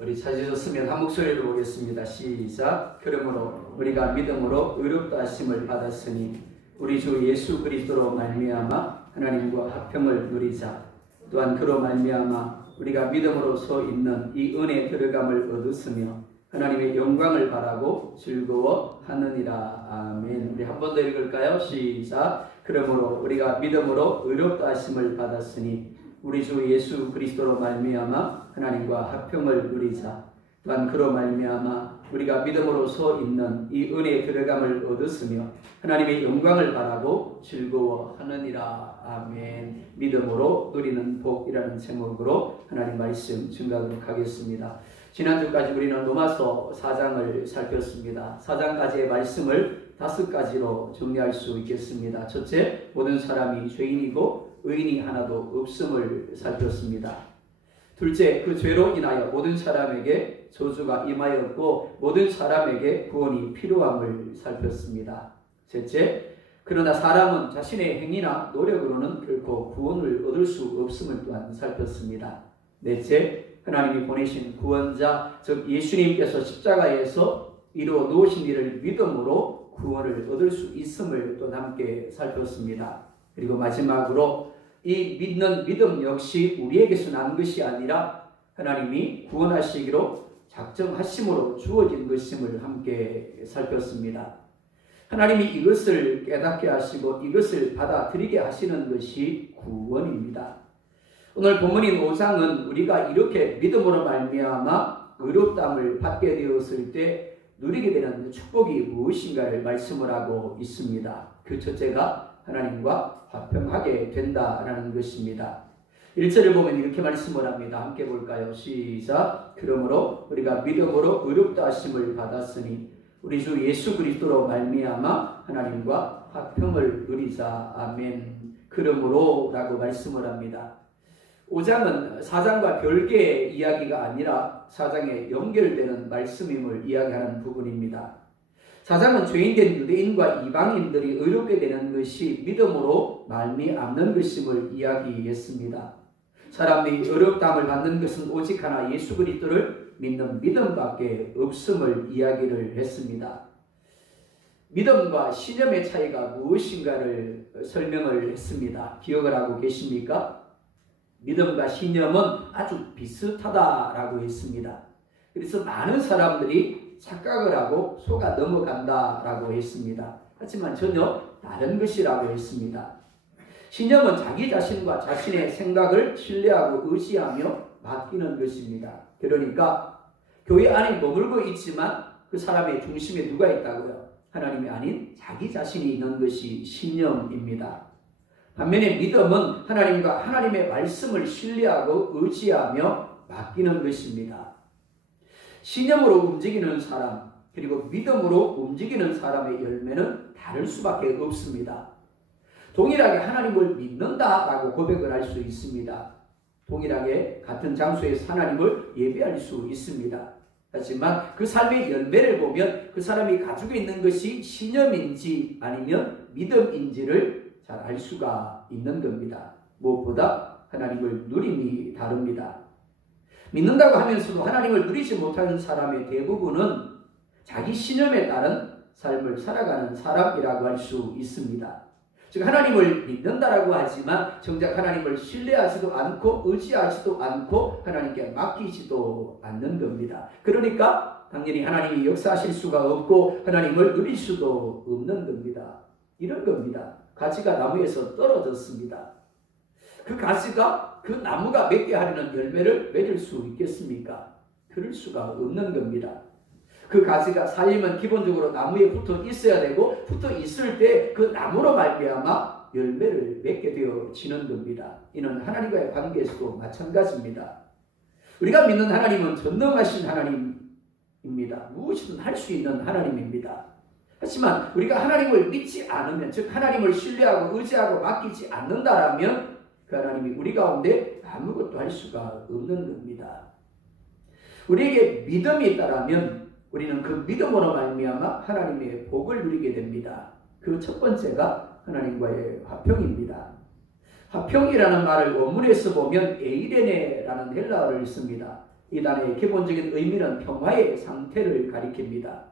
우리 찾으셨으면 한 목소리로 보겠습니다. 시작. 그러므로 우리가 믿음으로 의롭다 하심을 받았으니 우리 주 예수 그리스도로 말미암아 하나님과 화평을 누리자. 또한 그로 말미암아 우리가 믿음으로 서 있는 이 은혜에 들어감을 얻었으며 하나님의 영광을 바라고 즐거워하느니라. 아멘. 우리 한 번 더 읽을까요? 시작. 그러므로 우리가 믿음으로 의롭다 하심을 받았으니 우리 주 예수 그리스도로 말미암아 하나님과 화평을 누리자. 또한 그로 말미암아 우리가 믿음으로 서 있는 이 은혜에 들어감을 얻었으며 하나님의 영광을 바라고 즐거워하느니라. 아멘. 믿음으로 누리는 복이라는 제목으로 하나님 말씀 증거하도록 하겠습니다. 지난주까지 우리는 로마서 4장을 살폈습니다. 4장까지의 말씀을 5가지로 정리할 수 있겠습니다. 첫째, 모든 사람이 죄인이고 의인이 하나도 없음을 살폈습니다. 둘째, 그 죄로 인하여 모든 사람에게 저주가 임하였고 모든 사람에게 구원이 필요함을 살폈습니다. 셋째, 그러나 사람은 자신의 행위나 노력으로는 결코 구원을 얻을 수 없음을 또한 살폈습니다. 넷째, 하나님이 보내신 구원자, 즉 예수님께서 십자가에서 이루어 놓으신 일을 믿음으로 구원을 얻을 수 있음을 또 함께 살폈습니다. 그리고 마지막으로 이 믿는 믿음 역시 우리에게서 난 것이 아니라 하나님이 구원하시기로 작정하심으로 주어진 것임을 함께 살폈습니다. 하나님이 이것을 깨닫게 하시고 이것을 받아들이게 하시는 것이 구원입니다. 오늘 본문인 5장은 우리가 이렇게 믿음으로 말미암아 의롭다함을 받게 되었을 때 누리게 되는 축복이 무엇인가를 말씀을 하고 있습니다. 그 첫째가 하나님과 화평하게 된다라는 것입니다. 1절을 보면 이렇게 말씀을 합니다. 함께 볼까요? 시작. 그러므로 우리가 믿음으로 의롭다 하심을 받았으니 우리 주 예수 그리스도로 말미암아 하나님과 화평을 누리자. 아멘. 그러므로 라고 말씀을 합니다. 5장은 4장과 별개의 이야기가 아니라 4장에 연결되는 말씀임을 이야기하는 부분입니다. 4장은 죄인된 유대인과 이방인들이 의롭게 되는 것이 믿음으로 말미암는 것임을 이야기했습니다. 사람이 의롭다함을 받는 것은 오직 하나 예수 그리스도를 믿는 믿음밖에 없음을 이야기를 했습니다. 믿음과 신념의 차이가 무엇인가를 설명을 했습니다. 기억을 하고 계십니까? 믿음과 신념은 아주 비슷하다라고 했습니다. 그래서 많은 사람들이 착각을 하고 속아 넘어간다라고 했습니다. 하지만 전혀 다른 것이라고 했습니다. 신념은 자기 자신과 자신의 생각을 신뢰하고 의지하며 맡기는 것입니다. 그러니까 교회 안에 머물고 있지만 그 사람의 중심에 누가 있다고요? 하나님이 아닌 자기 자신이 있는 것이 신념입니다. 반면에 믿음은 하나님과 하나님의 말씀을 신뢰하고 의지하며 맡기는 것입니다. 신념으로 움직이는 사람 그리고 믿음으로 움직이는 사람의 열매는 다를 수밖에 없습니다. 동일하게 하나님을 믿는다라고 고백을 할 수 있습니다. 동일하게 같은 장소에서 하나님을 예배할 수 있습니다. 하지만 그 삶의 열매를 보면 그 사람이 가지고 있는 것이 신념인지 아니면 믿음인지를 잘 알 수가 있는 겁니다. 무엇보다 하나님을 누림이 다릅니다. 믿는다고 하면서도 하나님을 누리지 못하는 사람의 대부분은 자기 신념에 따른 삶을 살아가는 사람이라고 할 수 있습니다. 즉 하나님을 믿는다라고 하지만 정작 하나님을 신뢰하지도 않고 의지하지도 않고 하나님께 맡기지도 않는 겁니다. 그러니까 당연히 하나님이 역사하실 수가 없고 하나님을 누릴 수도 없는 겁니다. 이런 겁니다. 가지가 나무에서 떨어졌습니다. 그 가지가 그 나무가 맺게 하려는 열매를 맺을 수 있겠습니까? 그럴 수가 없는 겁니다. 그 가지가 살려면 기본적으로 나무에 붙어 있어야 되고 붙어 있을 때 그 나무로 말미암아 열매를 맺게 되어지는 겁니다. 이는 하나님과의 관계에서도 마찬가지입니다. 우리가 믿는 하나님은 전능하신 하나님입니다. 무엇이든 할 수 있는 하나님입니다. 하지만 우리가 하나님을 믿지 않으면, 즉 하나님을 신뢰하고 의지하고 맡기지 않는다라면 그 하나님이 우리 가운데 아무것도 할 수가 없는 겁니다. 우리에게 믿음이 있다라면 우리는 그 믿음으로 말미암아 하나님의 복을 누리게 됩니다. 그 첫 번째가 하나님과의 화평입니다. 화평이라는 말을 원문에서 보면 에이레네라는 헬라어를 씁니다. 이 단어의 기본적인 의미는 평화의 상태를 가리킵니다.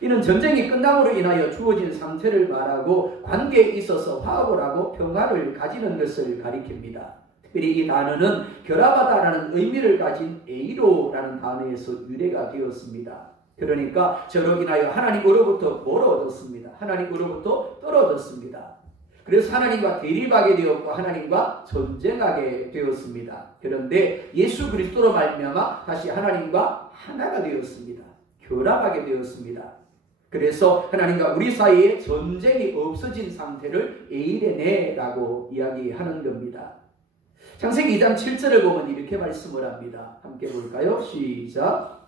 이는 전쟁이 끝남으로 인하여 주어진 상태를 말하고 관계에 있어서 화합을 하고 평화를 가지는 것을 가리킵니다. 특별히 이 단어는 결합하다라는 의미를 가진 에이로라는 단어에서 유래가 되었습니다. 그러니까 저로 인하여 하나님으로부터 멀어졌습니다. 하나님으로부터 떨어졌습니다. 그래서 하나님과 대립하게 되었고 하나님과 전쟁하게 되었습니다. 그런데 예수 그리스도로 말미암아 다시 하나님과 하나가 되었습니다. 결합하게 되었습니다. 그래서 하나님과 우리 사이에 전쟁이 없어진 상태를 에이레네라고 이야기하는 겁니다. 창세기 2장 7절을 보면 이렇게 말씀을 합니다. 함께 볼까요? 시작.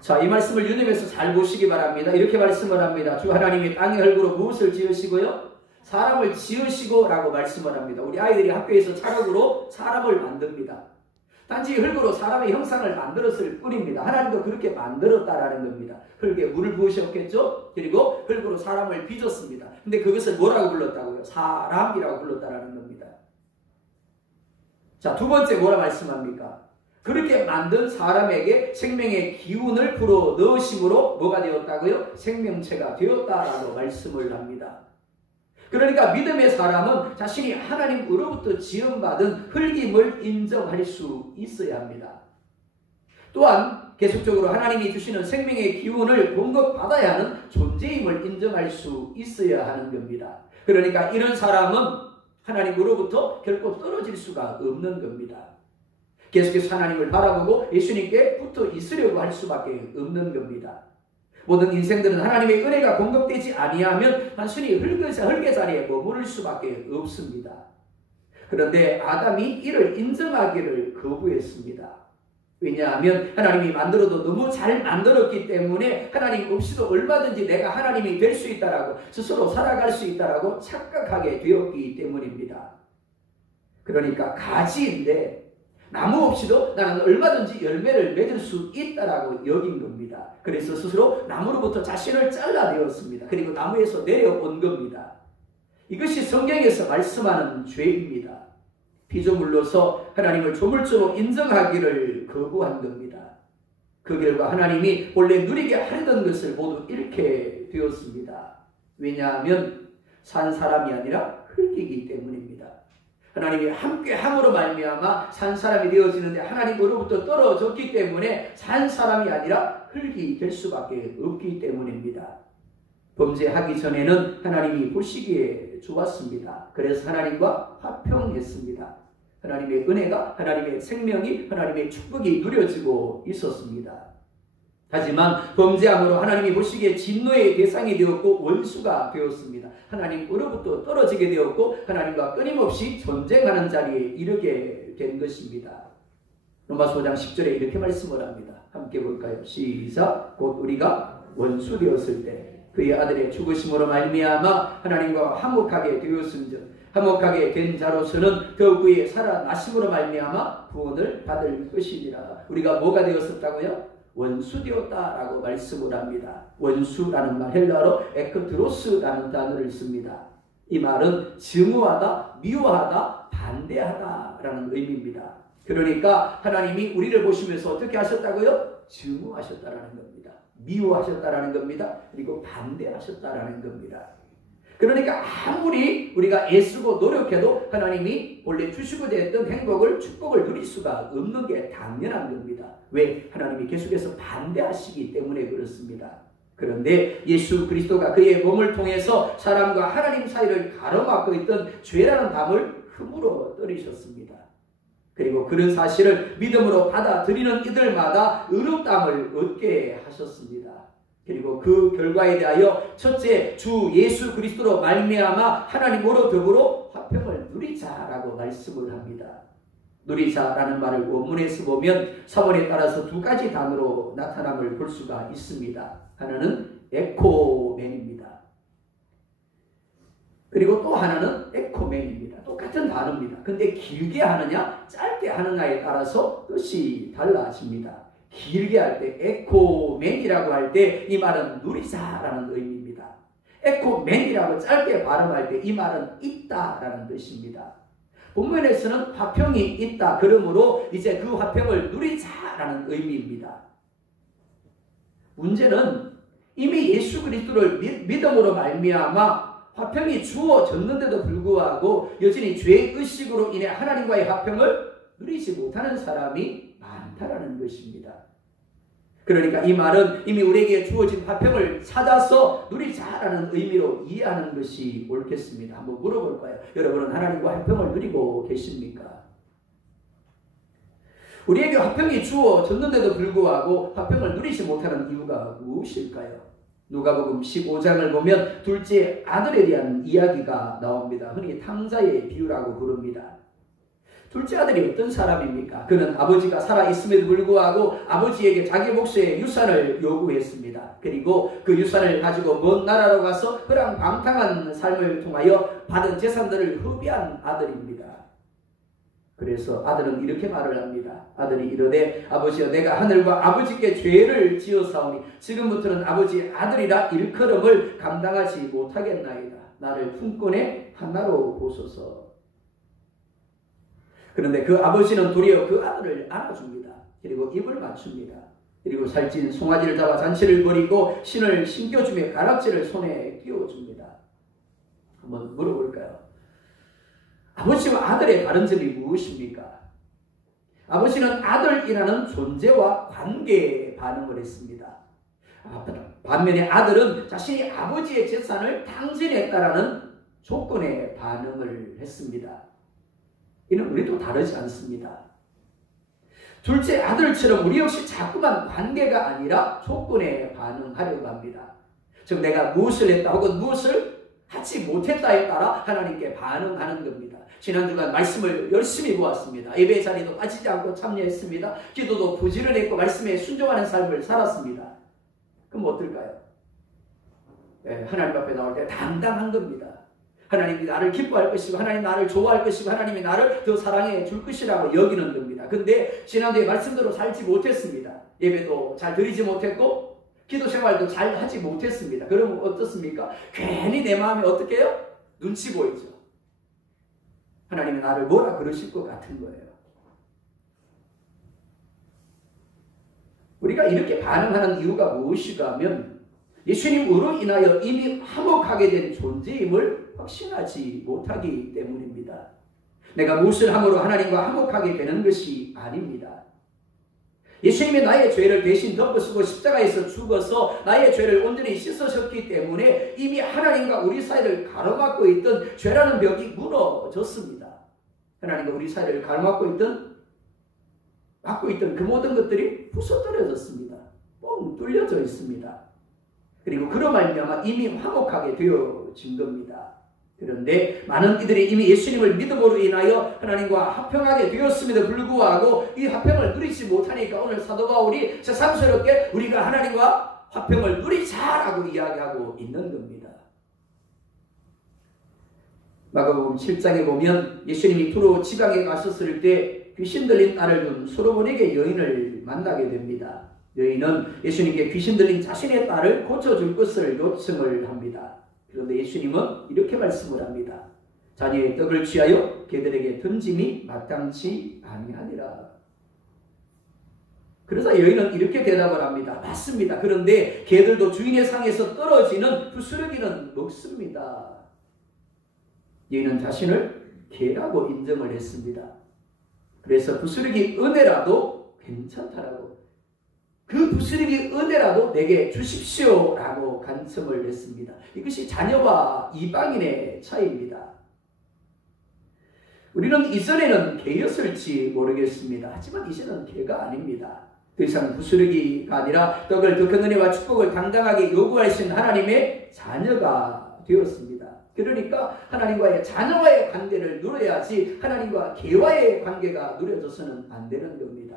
자, 이 말씀을 유념해서 잘 보시기 바랍니다. 이렇게 말씀을 합니다. 주 하나님이 땅의 흙으로 무엇을 지으시고요? 사람을 지으시고 라고 말씀을 합니다. 우리 아이들이 학교에서 찰흙으로 사람을 만듭니다. 단지 흙으로 사람의 형상을 만들었을 뿐입니다. 하나님도 그렇게 만들었다라는 겁니다. 흙에 물을 부으셨겠죠? 그리고 흙으로 사람을 빚었습니다. 근데 그것을 뭐라고 불렀다고요? 사람이라고 불렀다라는 겁니다. 자, 두 번째 뭐라 말씀합니까? 그렇게 만든 사람에게 생명의 기운을 불어 넣으심으로 뭐가 되었다고요? 생명체가 되었다라고 말씀을 합니다. 그러니까 믿음의 사람은 자신이 하나님으로부터 지음받은 흙임을 인정할 수 있어야 합니다. 또한 계속적으로 하나님이 주시는 생명의 기운을 공급받아야 하는 존재임을 인정할 수 있어야 하는 겁니다. 그러니까 이런 사람은 하나님으로부터 결코 떨어질 수가 없는 겁니다. 계속해서 하나님을 바라보고 예수님께 붙어 있으려고 할 수밖에 없는 겁니다. 모든 인생들은 하나님의 은혜가 공급되지 아니하면 단순히 흙의 자리에 머무를 수밖에 없습니다. 그런데 아담이 이를 인정하기를 거부했습니다. 왜냐하면 하나님이 만들어도 너무 잘 만들었기 때문에 하나님 없이도 얼마든지 내가 하나님이 될 수 있다라고 스스로 살아갈 수 있다라고 착각하게 되었기 때문입니다. 그러니까 가지인데 나무 없이도 나는 얼마든지 열매를 맺을 수 있다라고 여긴 겁니다. 그래서 스스로 나무로부터 자신을 잘라내었습니다. 그리고 나무에서 내려온 겁니다. 이것이 성경에서 말씀하는 죄입니다. 피조물로서 하나님을 조물주로 인정하기를 거부한 겁니다. 그 결과 하나님이 원래 누리게 하려던 것을 모두 잃게 되었습니다. 왜냐하면 산 사람이 아니라 흙이기 때문입니다. 하나님이 함께 함으로 말미암아 산 사람이 되어지는데 하나님으로부터 떨어졌기 때문에 산 사람이 아니라 흙이 될 수밖에 없기 때문입니다. 범죄하기 전에는 하나님이 보시기에 좋았습니다. 그래서 하나님과 화평했습니다. 하나님의 은혜가, 하나님의 생명이, 하나님의 축복이 누려지고 있었습니다. 하지만 범죄함으로 하나님이 보시기에 진노의 대상이 되었고 원수가 되었습니다. 하나님으로부터 떨어지게 되었고 하나님과 끊임없이 전쟁하는 자리에 이르게 된 것입니다. 로마서 5장 10절에 이렇게 말씀을 합니다. 함께 볼까요? 시작. 곧 우리가 원수 되었을 때 그의 아들의 죽으심으로 말미암아 하나님과 화목하게 되었음즉 화목하게 된 자로서는 더욱 그의 살아나심으로 말미암아 구원을 받을 것이니라. 우리가 뭐가 되었었다고요? 원수 되었다라고 말씀을 합니다. 원수라는 말 헬라어로 에크트로스라는 단어를 씁니다. 이 말은 증오하다, 미워하다, 반대하다라는 의미입니다. 그러니까 하나님이 우리를 보시면서 어떻게 하셨다고요? 증오하셨다라는 겁니다. 미워하셨다라는 겁니다. 그리고 반대하셨다라는 겁니다. 그러니까 아무리 우리가 애쓰고 노력해도 하나님이 원래 주시고자 했던 행복을, 축복을 누릴 수가 없는 게 당연한 겁니다. 왜? 하나님이 계속해서 반대하시기 때문에 그렇습니다. 그런데 예수 그리스도가 그의 몸을 통해서 사람과 하나님 사이를 가로막고 있던 죄라는 담을 흠으로 떨으셨습니다. 그리고 그런 사실을 믿음으로 받아들이는 이들마다 의롭다함을 얻게 하셨습니다. 그리고 그 결과에 대하여 첫째, 주 예수 그리스도로 말미암아 하나님으로 더불어 화평을 누리자라고 말씀을 합니다. 누리자라는 말을 원문에서 보면 사본에 따라서 두 가지 단어로 나타남을 볼 수가 있습니다. 하나는 에코맨입니다. 그리고 또 하나는 에코맨입니다. 똑같은 단어입니다. 근데 길게 하느냐 짧게 하느냐에 따라서 뜻이 달라집니다. 길게 할 때 에코맨이라고 할 때 이 말은 누리자라는 의미입니다. 에코맨이라고 짧게 발음할 때 이 말은 있다라는 뜻입니다. 본문에서는 화평이 있다. 그러므로 이제 그 화평을 누리자라는 의미입니다. 문제는 이미 예수 그리스도를 믿음으로 말미암아 화평이 주어졌는데도 불구하고 여전히 죄의 의식으로 인해 하나님과의 화평을 누리지 못하는 사람이 많다라는 것입니다. 그러니까 이 말은 이미 우리에게 주어진 화평을 찾아서 누리자라는 의미로 이해하는 것이 옳겠습니다. 한번 물어볼까요? 여러분은 하나님과 화평을 누리고 계십니까? 우리에게 화평이 주어졌는데도 불구하고 화평을 누리지 못하는 이유가 무엇일까요? 누가복음 15장을 보면 둘째 아들에 대한 이야기가 나옵니다. 흔히 탕자의 비유라고 부릅니다. 둘째 아들이 어떤 사람입니까? 그는 아버지가 살아있음에도 불구하고 아버지에게 자기 몫의 유산을 요구했습니다. 그리고 그 유산을 가지고 먼 나라로 가서 허랑방탕한 삶을 통하여 받은 재산들을 허비한 아들입니다. 그래서 아들은 이렇게 말을 합니다. 아들이 이르되 아버지여 내가 하늘과 아버지께 죄를 지었사오니 지금부터는 아버지의 아들이라 일컬음을 감당하지 못하겠나이다. 나를 품권의 하나로 보소서. 그런데 그 아버지는 도리어 그 아들을 안아줍니다. 그리고 입을 맞춥니다. 그리고 살찐 송아지를 잡아 잔치를 벌이고 신을 신겨주며 가락지를 손에 끼워줍니다. 한번 물어볼까요? 아버지와 아들의 다른 점이 무엇입니까? 아버지는 아들이라는 존재와 관계에 반응을 했습니다. 반면에 아들은 자신이 아버지의 재산을 탕진했다라는 조건에 반응을 했습니다. 이는 우리도 다르지 않습니다. 둘째 아들처럼 우리 역시 자꾸만 관계가 아니라 조건에 반응하려고 합니다. 즉 내가 무엇을 했다 혹은 무엇을 하지 못했다에 따라 하나님께 반응하는 겁니다. 지난주간 말씀을 열심히 보았습니다. 예배 자리도 빠지지 않고 참여했습니다. 기도도 부지런했고 말씀에 순종하는 삶을 살았습니다. 그럼 어떨까요? 네, 하나님 앞에 나올 때 당당한 겁니다. 하나님이 나를 기뻐할 것이고 하나님 나를 좋아할 것이고 하나님이 나를 더 사랑해 줄 것이라고 여기는 겁니다. 근데 지난주에 말씀대로 살지 못했습니다. 예배도 잘 드리지 못했고 기도 생활도 잘 하지 못했습니다. 그러면 어떻습니까? 괜히 내 마음에 어떻게 해요? 눈치 보이죠. 하나님이 나를 뭐라 그러실 것 같은 거예요. 우리가 이렇게 반응하는 이유가 무엇이가 하면 예수님으로 인하여 이미 화목하게 된 존재임을 확신하지 못하기 때문입니다. 내가 무엇을 함으로 하나님과 화목하게 되는 것이 아닙니다. 예수님이 나의 죄를 대신 덮어쓰고 십자가에서 죽어서 나의 죄를 온전히 씻으셨기 때문에 이미 하나님과 우리 사이를 가로막고 있던 죄라는 벽이 무너졌습니다. 하나님과 우리 사이를 가로막고 있던 그 모든 것들이 부서뜨려졌습니다. 뻥 뚫려져 있습니다. 그리고 그로 말미암아 이미 화목하게 되어진 겁니다. 그런데 많은 이들이 이미 예수님을 믿음으로 인하여 하나님과 화평하게 되었음에도 불구하고 이 화평을 누리지 못하니까 오늘 사도 바울이 새삼스럽게 우리가 하나님과 화평을 누리자라고 이야기하고 있는 겁니다. 마가복음 7장에 보면 예수님이 두로 지방에 가셨을 때 귀신 들린 딸을 둔 솔로몬에게 여인을 만나게 됩니다. 여인은 예수님께 귀신 들린 자신의 딸을 고쳐줄 것을 요청을 합니다. 그런데 예수님은 이렇게 말씀을 합니다. 자녀의 떡을 취하여 개들에게 던짐이 마땅치 아니하니라. 그래서 여인은 이렇게 대답을 합니다. 맞습니다. 그런데 개들도 주인의 상에서 떨어지는 부스러기는 먹습니다. 여인은 자신을 개라고 인정을 했습니다. 그래서 부스러기 은혜라도 괜찮다라고, 그 부스러기 은혜라도 내게 주십시오라고 간청을 했습니다. 이것이 자녀와 이방인의 차이입니다. 우리는 이전에는 개였을지 모르겠습니다. 하지만 이제는 개가 아닙니다. 더 이상 부스러기가 아니라 떡을 더 큰 은혜와 축복을 당당하게 요구하신 하나님의 자녀가 되었습니다. 그러니까 하나님과의 자녀와의 관계를 누려야지 하나님과 개와의 관계가 누려져서는 안 되는 겁니다.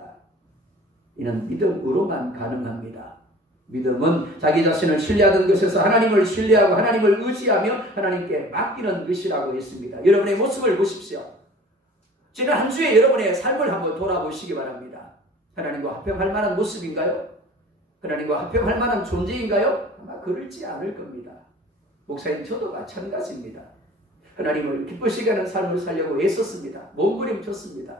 이는 믿음으로만 가능합니다. 믿음은 자기 자신을 신뢰하던 것에서 하나님을 신뢰하고 하나님을 의지하며 하나님께 맡기는 것이라고 했습니다. 여러분의 모습을 보십시오. 지난 한 주에 여러분의 삶을 한번 돌아보시기 바랍니다. 하나님과 화평할 만한 모습인가요? 하나님과 화평할 만한 존재인가요? 아마 그렇지 않을 겁니다. 목사님 저도 마찬가지입니다. 하나님을 기쁘시게 하는 삶을 살려고 애썼습니다. 몸부림쳤습니다.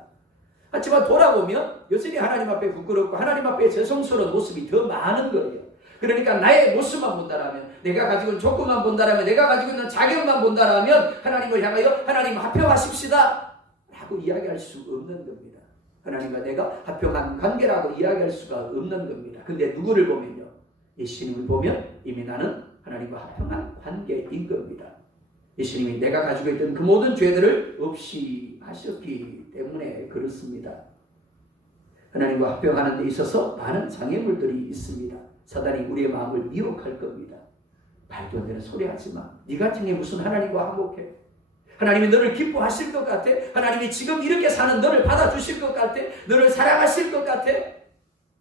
하지만 돌아보면 여전히 하나님 앞에 부끄럽고 하나님 앞에 죄송스러운 모습이 더 많은 거예요. 그러니까 나의 모습만 본다라면, 내가 가지고 있는 조건만 본다라면, 내가 가지고 있는 자격만 본다라면 하나님을 향하여 하나님 합평하십시다 라고 이야기할 수 없는 겁니다. 하나님과 내가 합평한 관계라고 이야기할 수가 없는 겁니다. 근데 누구를 보면요, 예수님을 보면 이미 나는 하나님과 합평한 관계인 겁니다. 예수님이 내가 가지고 있던 그 모든 죄들을 없이 하셨기 때문에 그렇습니다. 하나님과 합평하는 데 있어서 많은 장애물들이 있습니다. 사단이 우리의 마음을 미혹할 겁니다. 말도 안 되는 소리 하지 마. 네 같은 게 무슨 하나님과 화목해. 하나님이 너를 기뻐하실 것 같아. 하나님이 지금 이렇게 사는 너를 받아주실 것 같아. 너를 사랑하실 것 같아.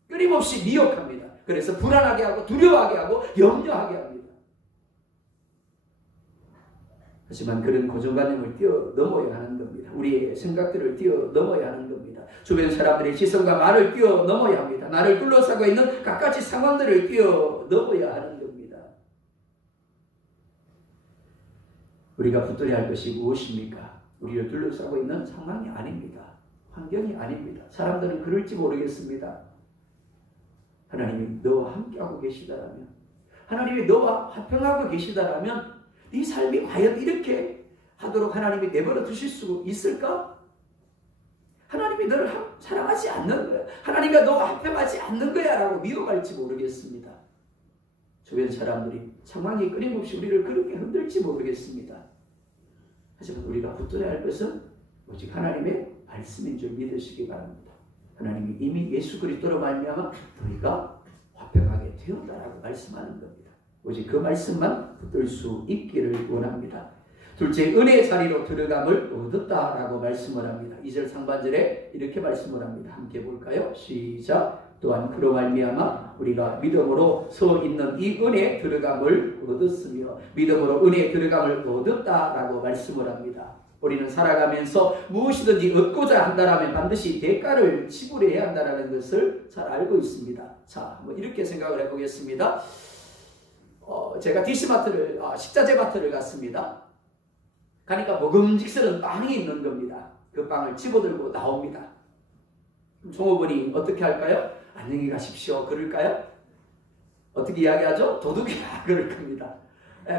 끊임없이 미혹합니다. 그래서 불안하게 하고 두려워하게 하고 염려하게 합니다. 하지만 그런 고정관념을 뛰어넘어야 하는 겁니다. 우리의 생각들을 뛰어넘어야 하는 겁니다. 주변 사람들의 시선과 말을 뛰어넘어야 합니다. 나를 둘러싸고 있는 갖가지 상황들을 뛰어넘어야 하는 겁니다. 우리가 붙들어야 할 것이 무엇입니까? 우리를 둘러싸고 있는 상황이 아닙니다. 환경이 아닙니다. 사람들은 그럴지 모르겠습니다. 하나님이 너와 함께하고 계시다라면, 하나님이 너와 화평하고 계시다라면 네 삶이 과연 이렇게 하도록 하나님이 내버려 두실 수 있을까? 하나님이 너를 사랑하지 않는 거야. 하나님과 너와 합평하지 않는 거야 라고 미워할지 모르겠습니다. 주변 사람들이 상황이 끊임없이 우리를 그렇게 흔들지 모르겠습니다. 하지만 우리가 붙들어야 할 것은 오직 하나님의 말씀인 줄 믿으시기 바랍니다. 하나님이 이미 예수 그리스도로 말미암아 너희가 화평하게 되었다라고 말씀하는 겁니다. 오직 그 말씀만 붙들 수 있기를 원합니다. 둘째, 은혜의 자리로 들어감을 얻었다라고 말씀을 합니다. 2절 상반절에 이렇게 말씀을 합니다. 함께 볼까요? 시작. 또한 그로 말미암아 우리가 믿음으로 서 있는 이 은혜에 들어감을 얻었으며, 믿음으로 은혜에 들어감을 얻었다라고 말씀을 합니다. 우리는 살아가면서 무엇이든지 얻고자 한다면 반드시 대가를 지불해야 한다는 것을 잘 알고 있습니다. 자, 이렇게 생각을 해보겠습니다. 제가 DC마트를, 식자재 마트를 갔습니다. 가니까 먹음직스러운 빵이 있는 겁니다. 그 빵을 집어들고 나옵니다. 종업원이 어떻게 할까요? 안녕히 가십시오. 그럴까요? 어떻게 이야기하죠? 도둑이야. 그럴 겁니다.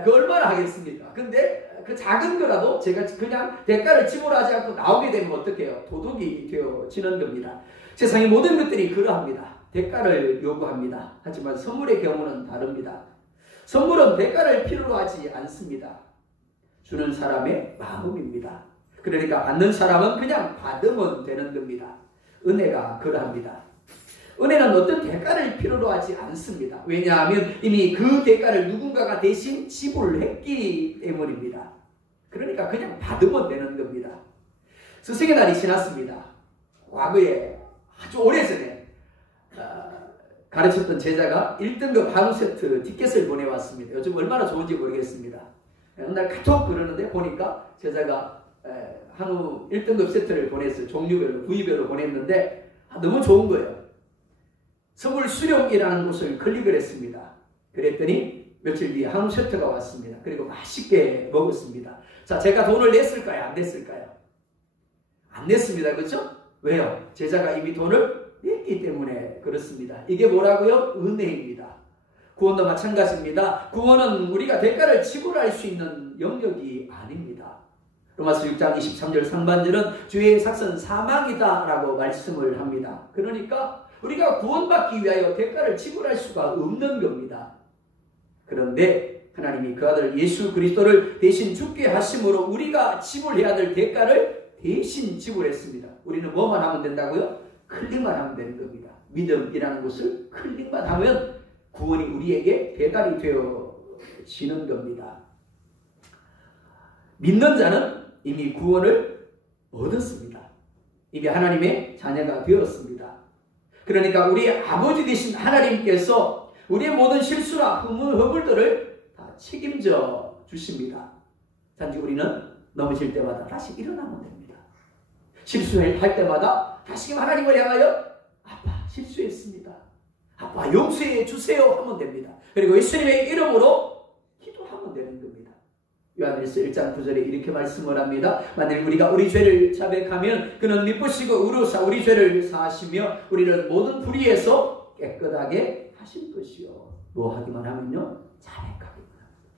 그 얼마나 하겠습니까? 근데 그 작은 거라도 제가 그냥 대가를 지불하지 않고 나오게 되면 어떻게 해요? 도둑이 되어지는 겁니다. 세상의 모든 것들이 그러합니다. 대가를 요구합니다. 하지만 선물의 경우는 다릅니다. 선물은 대가를 필요로 하지 않습니다. 주는 사람의 마음입니다. 그러니까 받는 사람은 그냥 받으면 되는 겁니다. 은혜가 그러합니다. 은혜는 어떤 대가를 필요로 하지 않습니다. 왜냐하면 이미 그 대가를 누군가가 대신 지불했기 때문입니다. 그러니까 그냥 받으면 되는 겁니다. 스승의 날이 지났습니다. 과거에 아주 오래전에 가르쳤던 제자가 1등급 한우 세트 티켓을 보내왔습니다. 요즘 얼마나 좋은지 모르겠습니다. 어느 날 카톡 그러는데 보니까 제자가 한우 1등급 세트를 보냈어요. 종류별로, 부위별로 보냈는데 너무 좋은 거예요. 선물 수령이라는 곳을 클릭을 했습니다. 그랬더니 며칠 뒤에 한우 세트가 왔습니다. 그리고 맛있게 먹었습니다. 자, 제가 돈을 냈을까요? 안 냈을까요? 안 냈습니다. 그렇죠? 왜요? 제자가 이미 돈을 냈기 때문에 그렇습니다. 이게 뭐라고요? 은혜입니다. 구원도 마찬가지입니다. 구원은 우리가 대가를 지불할 수 있는 영역이 아닙니다. 로마서 6장 23절 상반절은 주의 삭은 사망이다 라고 말씀을 합니다. 그러니까 우리가 구원받기 위하여 대가를 지불할 수가 없는 겁니다. 그런데 하나님이 그 아들 예수 그리스도를 대신 죽게 하심으로 우리가 지불해야 될 대가를 대신 지불했습니다. 우리는 뭐만 하면 된다고요? 클릭만 하면 되는 겁니다. 믿음이라는 것을 클릭만 하면 구원이 우리에게 배달이 되어지는 겁니다. 믿는 자는 이미 구원을 얻었습니다. 이미 하나님의 자녀가 되었습니다. 그러니까 우리의 아버지 되신 하나님께서 우리의 모든 실수나 허물들을 다 책임져 주십니다. 단지 우리는 넘어질 때마다 다시 일어나면 됩니다. 실수할 때마다 다시 하나님을 향하여 아빠 실수했습니다. 아빠 용서해 주세요 하면 됩니다. 그리고 예수님의 이름으로 기도하면 되는 겁니다. 요한일서 1장 9절에 이렇게 말씀을 합니다. 만일 우리가 우리 죄를 자백하면 그는 미쁘시고 의로사 우리 죄를 사하시며 우리를 모든 불의에서 깨끗하게 하실 것이요. 뭐 하기만 하면요? 자백하기만 합니다.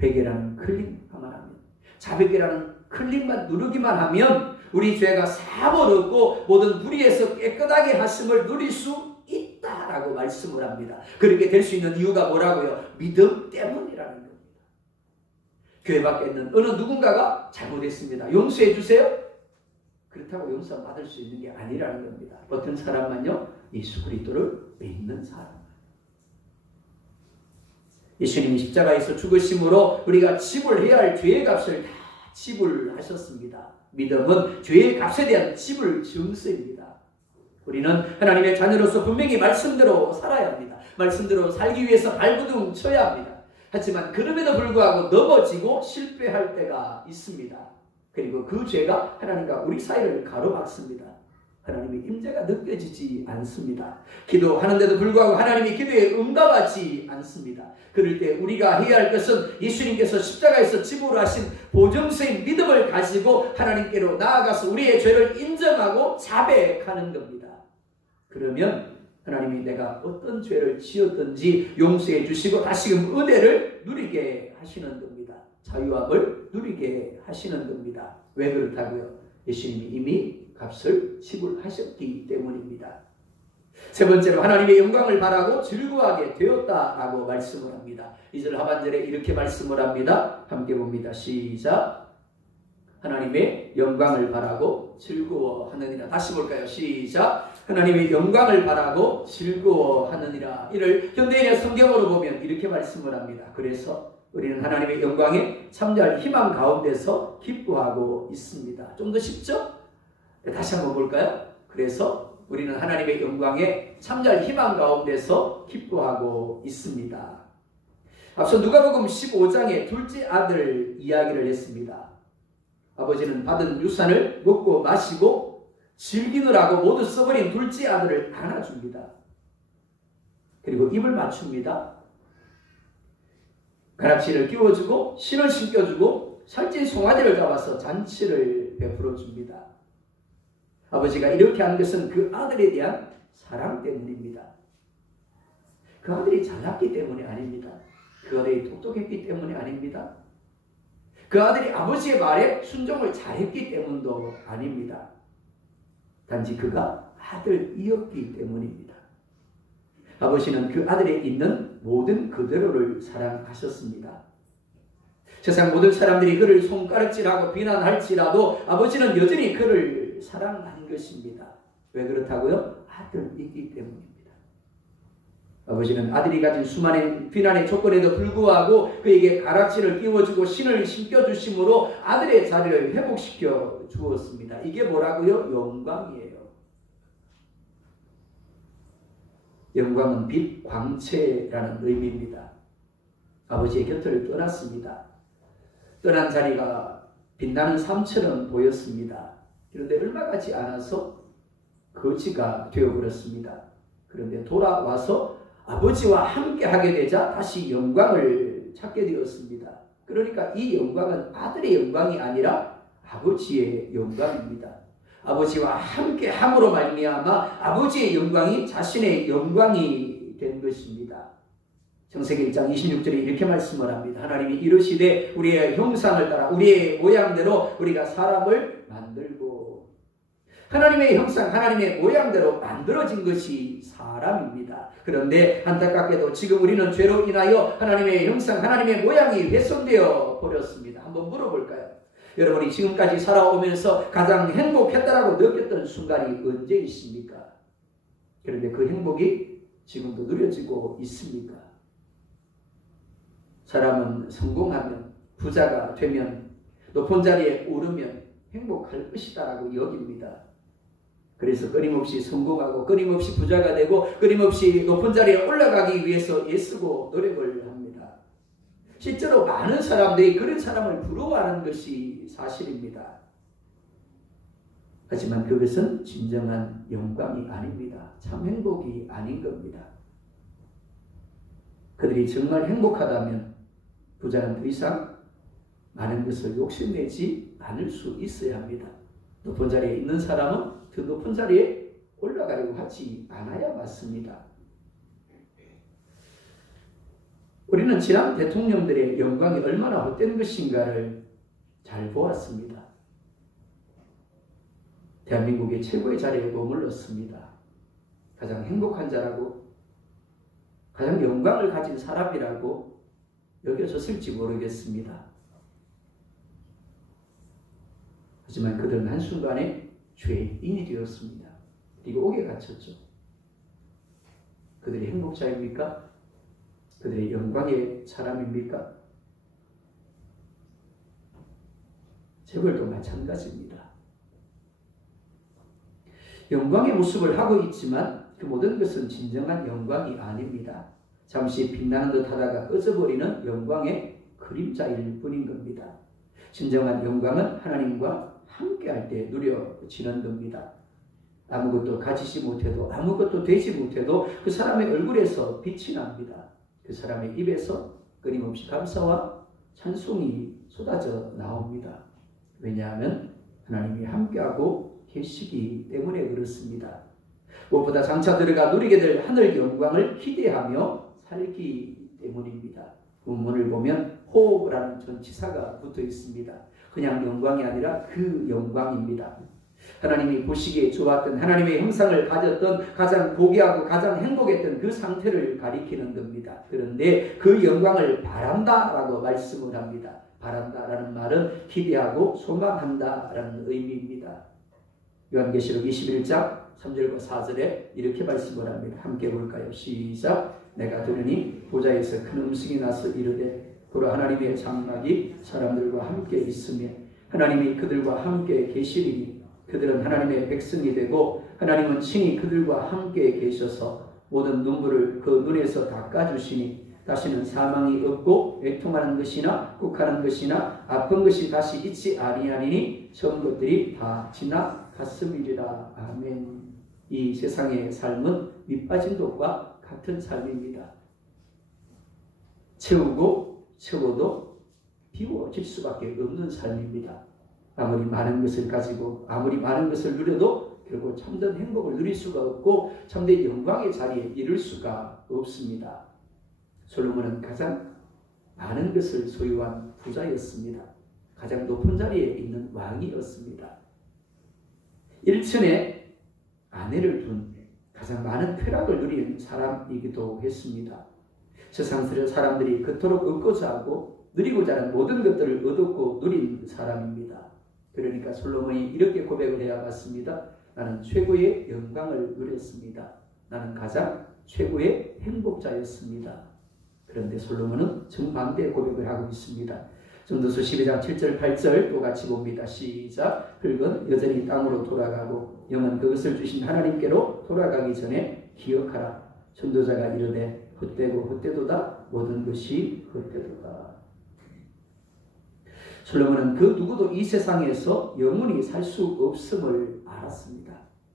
회개라는 클릭하만 하면, 자백이라는 클릭만 누르기만 하면 우리 죄가 사함을 얻고 모든 불의에서 깨끗하게 하심을 누릴 수 있다라고 말씀을 합니다. 그렇게 될 수 있는 이유가 뭐라고요? 믿음 때문이라는 겁니다. 교회 밖에 있는 어느 누군가가 잘못했습니다. 용서해 주세요. 그렇다고 용서 받을 수 있는 게 아니라는 겁니다. 어떤 사람만요? 예수 그리스도를 믿는 사람. 예수님이 십자가에서 죽으심으로 우리가 지불해야 할 죄의 값을 다 지불하셨습니다. 믿음은 죄의 값에 대한 지불 증서입니다. 우리는 하나님의 자녀로서 분명히 말씀대로 살아야 합니다. 말씀대로 살기 위해서 발버둥 쳐야 합니다. 하지만 그럼에도 불구하고 넘어지고 실패할 때가 있습니다. 그리고 그 죄가 하나님과 우리 사이를 가로막습니다. 하나님의 임재가 느껴지지 않습니다. 기도하는데도 불구하고 하나님이 기도에 응답하지 않습니다. 그럴 때 우리가 해야 할 것은 예수님께서 십자가에서 지불하신 보증서인 믿음을 가지고 하나님께로 나아가서 우리의 죄를 인정하고 자백하는 겁니다. 그러면 하나님이 내가 어떤 죄를 지었든지 용서해 주시고 다시금 은혜를 누리게 하시는 겁니다. 자유함을 누리게 하시는 겁니다. 왜 그렇다고요? 예수님이 이미 값을 지불하셨기 때문입니다. 세 번째로 하나님의 영광을 바라고 즐거워하게 되었다라고 말씀을 합니다. 2절 하반절에 이렇게 말씀을 합니다. 함께 봅니다. 시작. 하나님의 영광을 바라고 즐거워하느니라. 다시 볼까요? 시작. 하나님의 영광을 바라고 즐거워하느니라. 이를 현대인의 성경으로 보면 이렇게 말씀을 합니다. 그래서 우리는 하나님의 영광에 참여할 희망 가운데서 기뻐하고 있습니다. 좀 더 쉽죠? 다시 한번 볼까요? 그래서 우리는 하나님의 영광에 참여할 희망 가운데서 기뻐하고 있습니다. 앞서 누가복음 15장에 둘째 아들 이야기를 했습니다. 아버지는 받은 유산을 먹고 마시고 즐기느라고 모두 써버린 둘째 아들을 안아줍니다. 그리고 입을 맞춥니다. 가락지를 끼워주고 신을 신겨주고 살찐 송아지를 잡아서 잔치를 베풀어 줍니다. 아버지가 이렇게 한 것은 그 아들에 대한 사랑 때문입니다. 그 아들이 잘났기 때문이 아닙니다. 그 아들이 똑똑했기 때문이 아닙니다. 그 아들이 아버지의 말에 순종을 잘했기 때문도 아닙니다. 단지 그가 아들이었기 때문입니다. 아버지는 그 아들에 있는 모든 그대로를 사랑하셨습니다. 세상 모든 사람들이 그를 손가락질하고 비난할지라도 아버지는 여전히 그를 사랑한 것입니다. 왜 그렇다고요? 아들이기 때문입니다. 아버지는 아들이 가진 수많은 비난의 조건에도 불구하고 그에게 가락지를 끼워주고 신을 신겨주심으로 아들의 자리를 회복시켜 주었습니다. 이게 뭐라고요? 영광이에요. 영광은 빛, 광채라는 의미입니다. 아버지의 곁을 떠났습니다. 떠난 자리가 빛나는 삶처럼 보였습니다. 그런데 얼마 가지 않아서 거지가 되어버렸습니다. 그런데 돌아와서 아버지와 함께 하게 되자 다시 영광을 찾게 되었습니다. 그러니까 이 영광은 아들의 영광이 아니라 아버지의 영광입니다. 아버지와 함께 함으로 말미암아 아버지의 영광이 자신의 영광이 된 것입니다. 창세기 1장 26절에 이렇게 말씀을 합니다. 하나님이 이르시되 우리의 형상을 따라 우리의 모양대로 우리가 사람을 만들고, 하나님의 형상, 하나님의 모양대로 만들어진 것이 사람입니다. 그런데 안타깝게도 지금 우리는 죄로 인하여 하나님의 형상, 하나님의 모양이 훼손되어 버렸습니다. 한번 물어볼까요? 여러분이 지금까지 살아오면서 가장 행복했다라고 느꼈던 순간이 언제 있습니까? 그런데 그 행복이 지금도 누려지고 있습니까? 사람은 성공하면, 부자가 되면, 높은 자리에 오르면 행복할 것이다라고 여깁니다. 그래서 끊임없이 성공하고 끊임없이 부자가 되고 끊임없이 높은 자리에 올라가기 위해서 애쓰고 노력을 합니다. 실제로 많은 사람들이 그런 사람을 부러워하는 것이 사실입니다. 하지만 그것은 진정한 영광이 아닙니다. 참 행복이 아닌 겁니다. 그들이 정말 행복하다면 부자는 더 이상 많은 것을 욕심내지 않을 수 있어야 합니다. 높은 자리에 있는 사람은 그 높은 자리에 올라가려고 하지 않아야 맞습니다. 우리는 지난 대통령들의 영광이 얼마나 헛된 것인가를 잘 보았습니다. 대한민국의 최고의 자리에 머물렀습니다. 가장 행복한 자라고 가장 영광을 가진 사람이라고 여겨졌을지 모르겠습니다. 하지만 그들은 한순간에 죄인이 되었습니다. 그리고 옥에 갇혔죠. 그들이 행복자입니까? 그들의 영광의 사람입니까? 재벌도 마찬가지입니다. 영광의 모습을 하고 있지만 그 모든 것은 진정한 영광이 아닙니다. 잠시 빛나는 듯 하다가 꺼져버리는 영광의 그림자일 뿐인 겁니다. 진정한 영광은 하나님과 함께할 때 누려지는 겁니다. 아무것도 가지지 못해도 아무것도 되지 못해도 그 사람의 얼굴에서 빛이 납니다. 그 사람의 입에서 끊임없이 감사와 찬송이 쏟아져 나옵니다. 왜냐하면 하나님이 함께하고 계시기 때문에 그렇습니다. 무엇보다 장차 들어가 누리게 될 하늘 영광을 기대하며 살기 때문입니다. 본문을 보면 호라는 전치사가 붙어 있습니다. 그냥 영광이 아니라 그 영광입니다. 하나님이 보시기에 좋았던 하나님의 형상을 가졌던 가장 고귀하고 가장 행복했던 그 상태를 가리키는 겁니다. 그런데 그 영광을 바란다라고 말씀을 합니다. 바란다라는 말은 기대하고 소망한다라는 의미입니다. 요한계시록 21장 3절과 4절에 이렇게 말씀을 합니다. 함께 볼까요? 시작. 내가 들으니 보좌에서 큰 음성이 나서 이르되 보라 하나님의 장막이 사람들과 함께 있으며 하나님이 그들과 함께 계시리니 그들은 하나님의 백성이 되고 하나님은 친히 그들과 함께 계셔서 모든 눈물을 그 눈에서 닦아주시니 다시는 사망이 없고 애통하는 것이나 욱하는 것이나 아픈 것이 다시 있지 아니하니니 처음 것들이 다 지나갔음이리라. 아멘. 이 세상의 삶은 밑빠진 독과 같은 삶입니다. 채우고 채워도 비워질 수밖에 없는 삶입니다. 아무리 많은 것을 가지고 아무리 많은 것을 누려도 결국 참된 행복을 누릴 수가 없고 참된 영광의 자리에 이를 수가 없습니다. 솔로몬은 가장 많은 것을 소유한 부자였습니다. 가장 높은 자리에 있는 왕이었습니다. 1층에 아내를 둔 가장 많은 쾌락을 누린 사람이기도 했습니다. 세상 사람들이 그토록 얻고자 하고 누리고자 하는 모든 것들을 얻었고 누린 사람입니다. 그러니까 솔로몬이 이렇게 고백을 해야 맞습니다. 나는 최고의 영광을 누렸습니다. 나는 가장 최고의 행복자였습니다. 그런데 솔로몬은 정반대의 고백을 하고 있습니다. 전도서 12장 7절 8절 또 같이 봅니다. 시작. 흙은 여전히 땅으로 돌아가고 영은 그것을 주신 하나님께로 돌아가기 전에 기억하라. 전도자가 이르되 헛되고 헛되도다. 모든 것이 헛되도다. 솔로몬은 그 누구도 이 세상에서 영원히 살 수 없음을 알았습니다.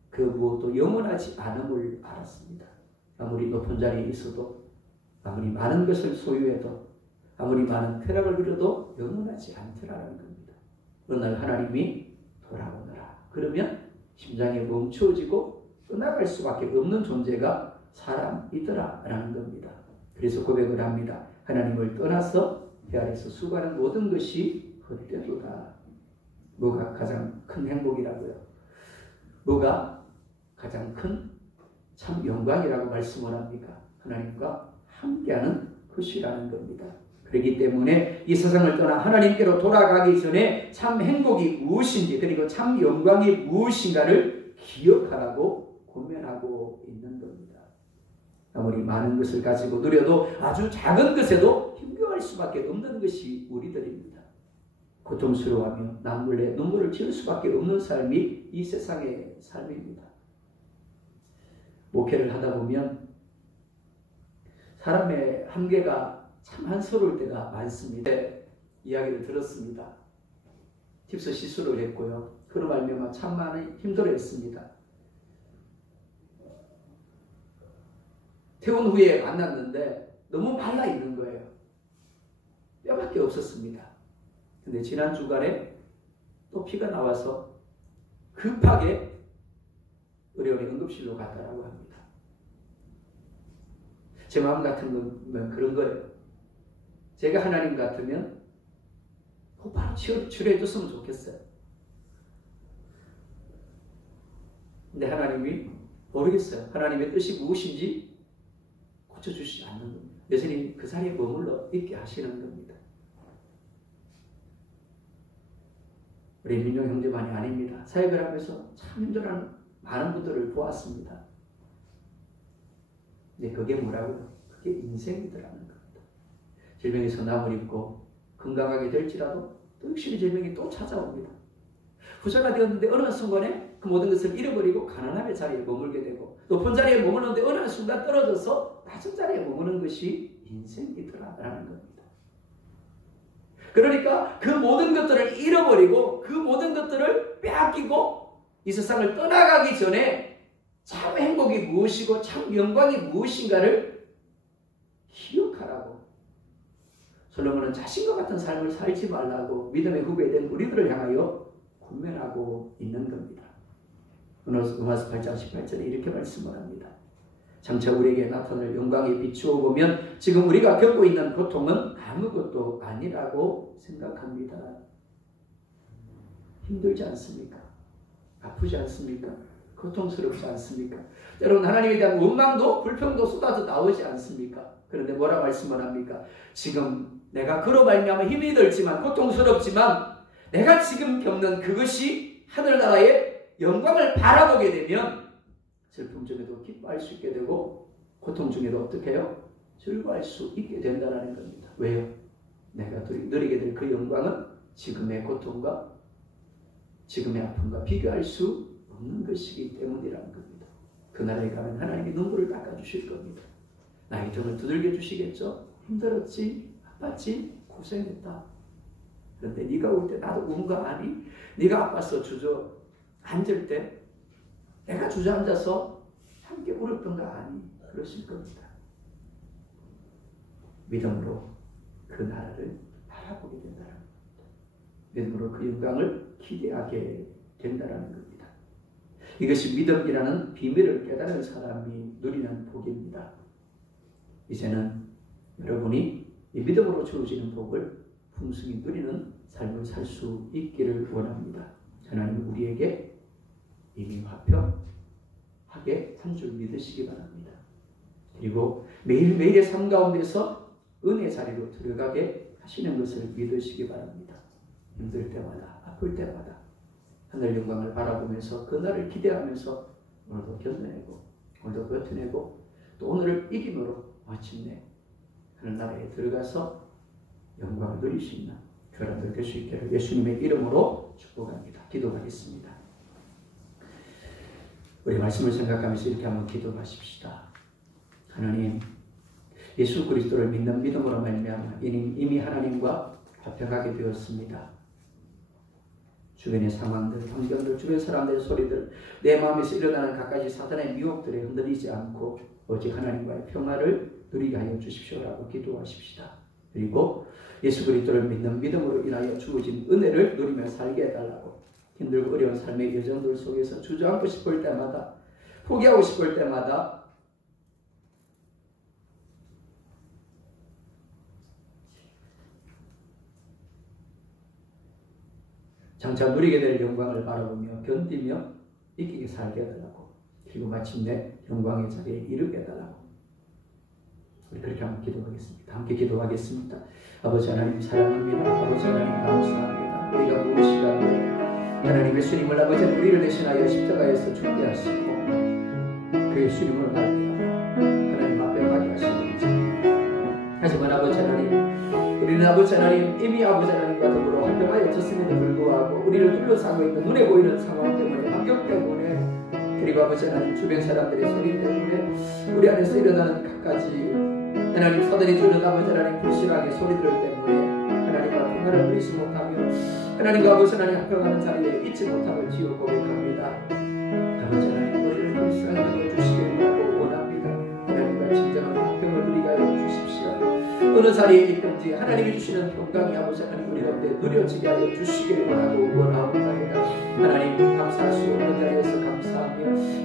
그 무엇도 영원하지 않음을 알았습니다. 아무리 높은 자리에 있어도 아무리 많은 것을 소유해도 아무리 많은 쾌락을 누려도 영원하지 않더라는 겁니다. 어느 날 하나님이 돌아오너라. 그러면 심장이 멈추어지고 떠나갈 수밖에 없는 존재가 사람이더라라는 겁니다. 그래서 고백을 합니다. 하나님을 떠나서 해 아래서 수고하는 모든 것이 헛되도다. 뭐가 가장 큰 행복이라고요? 뭐가 가장 큰 참 영광이라고 말씀을 합니까? 하나님과 함께하는 것이라는 겁니다. 그렇기 때문에 이 세상을 떠나 하나님께로 돌아가기 전에 참 행복이 무엇인지 그리고 참 영광이 무엇인가를 기억하라고 고면하고 있는 겁니다. 아무리 많은 것을 가지고 누려도 아주 작은 것에도 힘겨워할 수밖에 없는 것이 우리들입니다. 고통스러워하며 남몰래 눈물을 지을 수밖에 없는 삶이 이 세상의 삶입니다. 목회를 하다 보면 사람의 한계가 참 한스러울 때가 많습니다. 이야기를 들었습니다. 깁스 시술을 했고요. 그로 말미암아 참 많이 힘들어했습니다. 퇴원 후에 만났는데 너무 말라 있는 거예요. 뼈밖에 없었습니다. 근데 지난 주간에 또 피가 나와서 급하게 의료원의 응급실로 갔다라고 합니다. 제 마음 같은 건 그런 거예요. 제가 하나님 같으면 바로 치료해 줬으면 좋겠어요. 근데 하나님이 모르겠어요. 하나님의 뜻이 무엇인지 고쳐주시지 않는 겁니다. 여전히 그 자리에 머물러 있게 하시는 겁니다. 우리 민용 형제만이 아닙니다. 사역을 하면서 참 힘들어하는 많은 분들을 보았습니다. 근데 그게 뭐라고요? 그게 인생이더라는 겁니다. 질병에서 남을 입고 건강하게 될지라도 또 육신의 질병이 또 찾아옵니다. 부자가 되었는데 어느 순간에 그 모든 것을 잃어버리고 가난함의 자리에 머물게 되고 높은 자리에 머무는데 어느 순간 떨어져서 낮은 자리에 머무는 것이 인생이더라라는 겁니다. 그러니까 그 모든 것들을 잃어버리고 그 모든 것들을 빼앗기고 이 세상을 떠나가기 전에 참 행복이 무엇이고 참 영광이 무엇인가를 기억하라고 솔로몬은 자신과 같은 삶을 살지 말라고 믿음의 후배된 우리들을 향하여 권면하고 있는 겁니다. 로마서 8장 18절에 이렇게 말씀을 합니다. 장차 우리에게 나타날 영광에 비추어 보면 지금 우리가 겪고 있는 고통은 아무것도 아니라고 생각합니다. 힘들지 않습니까? 아프지 않습니까? 고통스럽지 않습니까? 여러분 하나님에 대한 원망도 불평도 쏟아져 나오지 않습니까? 그런데 뭐라 말씀을 합니까? 지금 내가 그로 말미암아 힘이 들지만 고통스럽지만 내가 지금 겪는 그것이 하늘나라의 영광을 바라보게 되면 슬픔 중에도 기뻐할 수 있게 되고 고통 중에도 어떻게 해요? 즐거워할 수 있게 된다는 겁니다. 왜요? 내가 누리게 될 그 영광은 지금의 고통과 지금의 아픔과 비교할 수 없는 것이기 때문이라는 겁니다. 그 나라에 가면 하나님이 눈물을 닦아주실 겁니다. 나의 등을 두들겨 주시겠죠? 힘들었지? 아팠지? 고생했다. 그런데 네가 올 때 나도 운 거 아니? 네가 아파서 주저앉을 때 내가 주저앉아서 함께 울었던 거 아니? 그러실 겁니다. 믿음으로 그 나라를 바라보게 된다는 겁니다. 믿음으로 그 영광을 기대하게 된다는 겁니다. 이것이 믿음이라는 비밀을 깨달은 사람이 누리는 복입니다. 이제는 여러분이 이 믿음으로 주어지는 복을 풍성히 누리는 삶을 살 수 있기를 원합니다. 하나님 우리에게 이미 화평하게 한 줄 믿으시기 바랍니다. 그리고 매일매일의 삶 가운데서 은혜 자리로 들어가게 하시는 것을 믿으시기 바랍니다. 힘들 때마다 아플 때마다 하늘 영광을 바라보면서 그날을 기대하면서 오늘도 견뎌내고 오늘도 버텨내고 또 오늘을 이김으로 마침내 하늘나라에 들어가서 영광을 누릴 수 있는 그런 될 수 있기를 예수님의 이름으로 축복합니다. 기도하겠습니다. 우리 말씀을 생각하면서 이렇게 한번 기도하십시다. 하나님, 예수 그리스도를 믿는 믿음으로 말미암아 이미 하나님과 화평하게 되었습니다. 주변의 상황들, 환경들, 주변 사람들의 소리들, 내 마음에서 일어나는 갖가지 사단의 미혹들에 흔들리지 않고 오직 하나님과의 평화를 누리게 하여 주십시오라고 기도하십시다. 그리고 예수 그리스도를 믿는 믿음으로 인하여 주어진 은혜를 누리며 살게 해달라고 힘들고 어려운 삶의 여정들 속에서 주저앉고 싶을 때마다 포기하고 싶을 때마다 장차 누리게 될 영광을 바라보며 견디며 이기게 살게 해달라고 그리고 마침내 영광의 자리에 이르게 해달라고 우리 그렇게 한번 기도하겠습니다. 함께 기도하겠습니다. 아버지 하나님 사랑합니다. 아버지 하나님 감사합니다. 우리가 무엇이가 하나님 예수님을 아버지 우리를 대신하여 십자가에서 죽게 하시고 그 예수님을 말미암아 하나님 앞에 가게 하시는지 하지만 아버지 하나님 우리는 아버지 하나님 이미 아버지 하나님과 더불어 화평하여졌음에도 불구하고 우리를 둘러싸고 있는 눈에 보이는 상황 때문에 환경 때문에 그리고 아버지 하나님 주변 사람들의 소리 때문에 우리 안에서 일어나는 갖가지 하나님 사단이 주는 아버지 하나님 불신앙의 소리들 때문에 하나님과 평화를 누리지 못하며 하나님과 아버지 하나님 합평하는 자리에 있지 못함을 지어 고백합니다. 아버지 하나님 우리를 불쌍히 여겨주시기를 원합니다. 하나님과 진정한 합평을 누리게 하여 주십시오. 어느 자리에 있든지 하나님이 주시는 평강이 아버지 하나님 우리 가운데 누려지게 하여 주시기를 원하옵나이다. 하나님 감사할 수 없는 자리에서 감사하며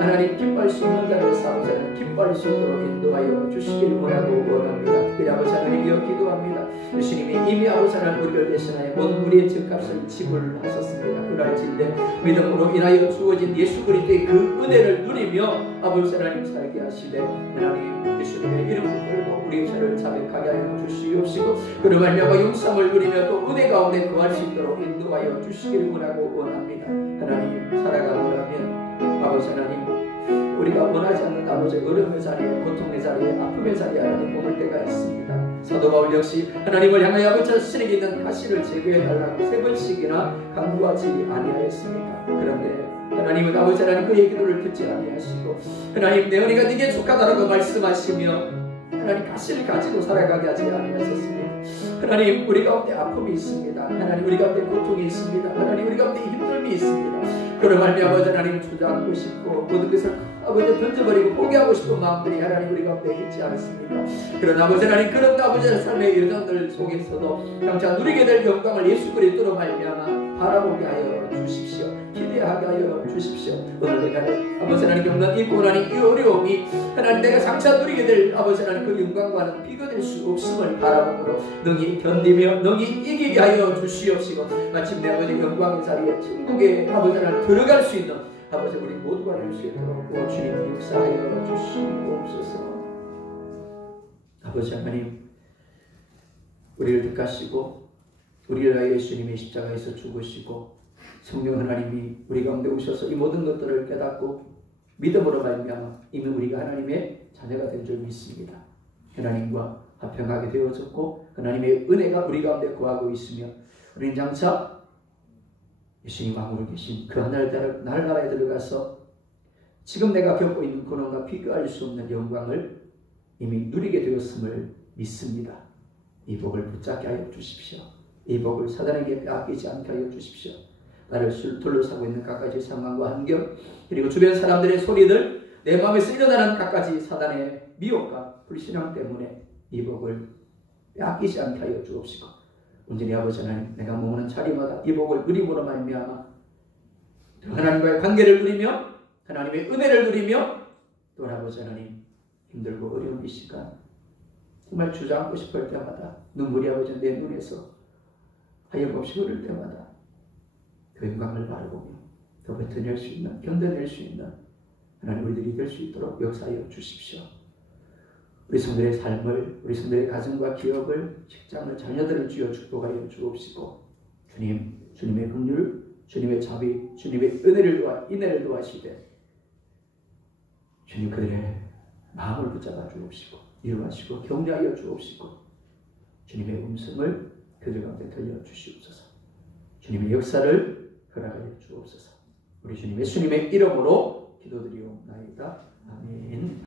하나님 기뻐할 수 없는 자리에서 아버지 하나님 기뻐할 수 있도록 인도하여 주시기를 원합니다. 특별히 아버지 하나님이여 기도합니다. 예수님이 이미 아버지 하나님 우리를 대신하여 모든 우리의 죄값을 지불하셨습니다. 그날진대 믿음으로 인하여 주어진 예수 그리스도의 그 은혜를 누리며 아버지 하나님 살게 하시되 하나님 예수님의 이름을 들고 우리의 죄를 자백하게 하여 주시옵시고 그로 말미암아 용서함을 누리며 또 은혜 가운데 거할 수 있도록 인도하여 주시기를 원합니다. 하나님 살아가고나면 아버지 하나님 우리가 원하지 않는 아버지 어려움의 자리에 고통의 자리에 아픔의 자리에 하나님 머물 때가 있습니다. 사도 바울 역시 하나님을 향하여 아버지 자신에게 있는 가시를 제거해달라고 3번씩이나 간구하지 아니하였습니까? 그런데 하나님은 아버지 하나님 그의 기도를 듣지 아니하시고 하나님 내 은혜가 네게 족하다라고 말씀하시며 하나님 가시를 가지고 살아가게 하지 아니하셨습니다. 하나님 우리 가운데 아픔이 있습니다. 하나님 우리 가운데 고통이 있습니다. 하나님 우리 가운데 힘듦이 있습니다. 그런 말미암아 아버지 하나님 주저앉고 싶고 모든 것을 아버지 던져버리고 포기하고 싶은 마음들이 하나님 우리 가운데 있지 않습니까? 그러나 아버지 하나님 그런 아버지의 삶의 여정들 속에서도 장차 누리게 될 영광을 예수 그리스도로 말미암아 바라보게 하여 주십시오. 기대하게 하여 주십시오. 오늘 내가 아버지 하나님 겪는 이 고난이 이 어려움이 하나님 내가 장차 누리게 될 아버지 하나님 그 영광과는 비교될 수 없음을 바라보므로 능히 견디며 능히 이기게 하여 주시옵시고 마침내 아버지 영광의 자리에 천국에 아버지 하나님 들어갈 수 있는 아버지 우리 모두가 될 수 있도록 주님 역사하여 주시옵소서. 아버지 하나님 우리를 택하시고 우리를 위하여 예수님의 십자가에서 죽으시고 성령 하나님이 우리 가운데 오셔서 이 모든 것들을 깨닫고 믿음으로 말미암아 이미 우리가 하나님의 자녀가 된 줄 믿습니다. 하나님과 화평하게 되어졌고 하나님의 은혜가 우리 가운데 거하고 있으며 우리는 장차 예수님 왕으로 계신 그 하늘나라에 들어가서 지금 내가 겪고 있는 고난과 비교할 수 없는 영광을 이미 누리게 되었음을 믿습니다. 이 복을 붙잡게 하여 주십시오. 이 복을 사단에게 빼앗기지 않게 하여 주십시오. 나를 둘러싸고 있는 갖가지 상황과 환경 그리고 주변 사람들의 소리들 내 마음에서 일어나는 갖가지 사단의 미혹과 불신앙 때문에 이 복을 빼앗기지 않게 하여 주옵시고 온전히 아버지 하나님 내가 머무는 자리마다 이 복을 누림으로 말미암아 하나님과의 관계를 누리며 하나님의 은혜를 누리며 또 아버지 하나님 힘들고 어려운 이 시간 정말 주저앉고 싶을 때마다 눈물이 아버지 내 눈에서 하염없이 흐를 때마다 그 영광을 바라보며 더 버텨낼 수 있는 견뎌낼 수 있는 하나님 우리들이 될 수 있도록 역사하여 주십시오. 우리 성도의 삶을 우리 성도의 가정과 기업을 직장을 자녀들을 주여 축복하여 주옵시고 주님의 긍휼 주님의 자비 주님의 인애를 도와시되 주님 그들의 마음을 붙잡아 주옵시고 이루하시고 격려하여 주옵시고 주님의 음성을 그들 가운데 들려주시옵소서. 주님의 역사를 허락하여 주옵소서. 우리 주님 예수님의 이름으로 기도드리옵나이다. 아멘.